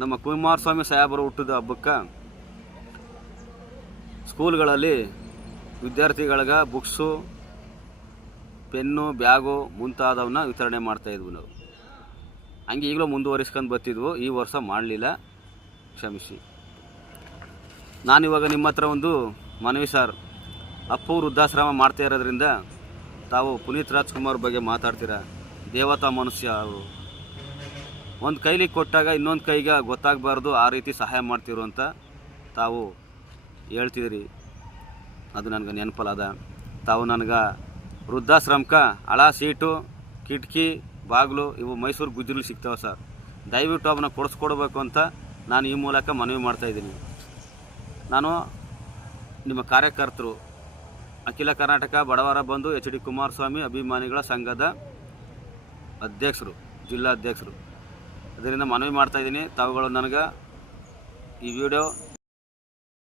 ನಮ್ಮ ಕುಮಾರಸ್ವಾಮಿ ಸಾಹೇಬರು ಹುಟ್ಟಿದ ಹಬ್ಬಕ್ಕೆ ಸ್ಕೂಲ್ಗಳಲ್ಲಿ ವಿದ್ಯಾರ್ಥಿಗಳಿಗೆ ಬುಕ್ಸು, ಪೆನ್ನು, ಬ್ಯಾಗು ಮುಂತಾದವನ್ನ ವಿತರಣೆ ಮಾಡ್ತಾಯಿದ್ವಿ ನಾವು. ಹಂಗೆ ಈಗಲೂ ಮುಂದುವರಿಸ್ಕೊಂಡು ಬರ್ತಿದ್ವು. ಈ ವರ್ಷ ಮಾಡಲಿಲ್ಲ, ಕ್ಷಮಿಸಿ. ನಾನಿವಾಗ ನಿಮ್ಮ ಹತ್ರ ಒಂದು ಮನವಿ ಸರ್. ಅಪ್ಪು ವೃದ್ಧಾಶ್ರಮ ಮಾಡ್ತಾ ಇರೋದ್ರಿಂದ ತಾವು ಪುನೀತ್ ರಾಜ್ಕುಮಾರ್ ಬಗ್ಗೆ ಮಾತಾಡ್ತೀರಾ. ದೇವತಾ ಮನುಷ್ಯ ಅವರು. ಒಂದು ಕೈಲಿ ಕೊಟ್ಟಾಗ ಇನ್ನೊಂದು ಕೈಗೆ ಗೊತ್ತಾಗಬಾರ್ದು, ಆ ರೀತಿ ಸಹಾಯ ಮಾಡ್ತಿರು ಅಂತ ತಾವು ಹೇಳ್ತಿದ್ರಿ. ಅದು ನನಗೆ ನೆನಪಲ್ಲದ. ತಾವು ನನಗೆ ವೃದ್ಧಾಶ್ರಮಕ್ಕೆ ಹಳ ಸೀಟು, ಕಿಟಕಿ, ಬಾಗಿಲು ಇವು ಮೈಸೂರು ಗುಜ್ರಲ್ಲಿ ಸಿಗ್ತಾವೆ ಸರ್. ದಯವಿಟ್ಟು ಅವನ್ನ ಕೊಡಿಸ್ಕೊಡ್ಬೇಕು ಅಂತ ನಾನು ಈ ಮೂಲಕ ಮನವಿ ಮಾಡ್ತಾಯಿದ್ದೀನಿ. ನಾನು ನಿಮ್ಮ ಕಾರ್ಯಕರ್ತರು, ಅಖಿಲ ಕರ್ನಾಟಕ ಬಡವರ ಬಂಧು ಎಚ್ ಡಿ ಕುಮಾರಸ್ವಾಮಿ ಅಭಿಮಾನಿಗಳ ಸಂಘದ ಅಧ್ಯಕ್ಷರು, ಜಿಲ್ಲಾಧ್ಯಕ್ಷರು. ಅದರಿಂದ ಮನವಿ ಮಾಡ್ತಾಯಿದ್ದೀನಿ, ತಾವುಗಳು ನನಗೆ ಈ ವಿಡಿಯೋ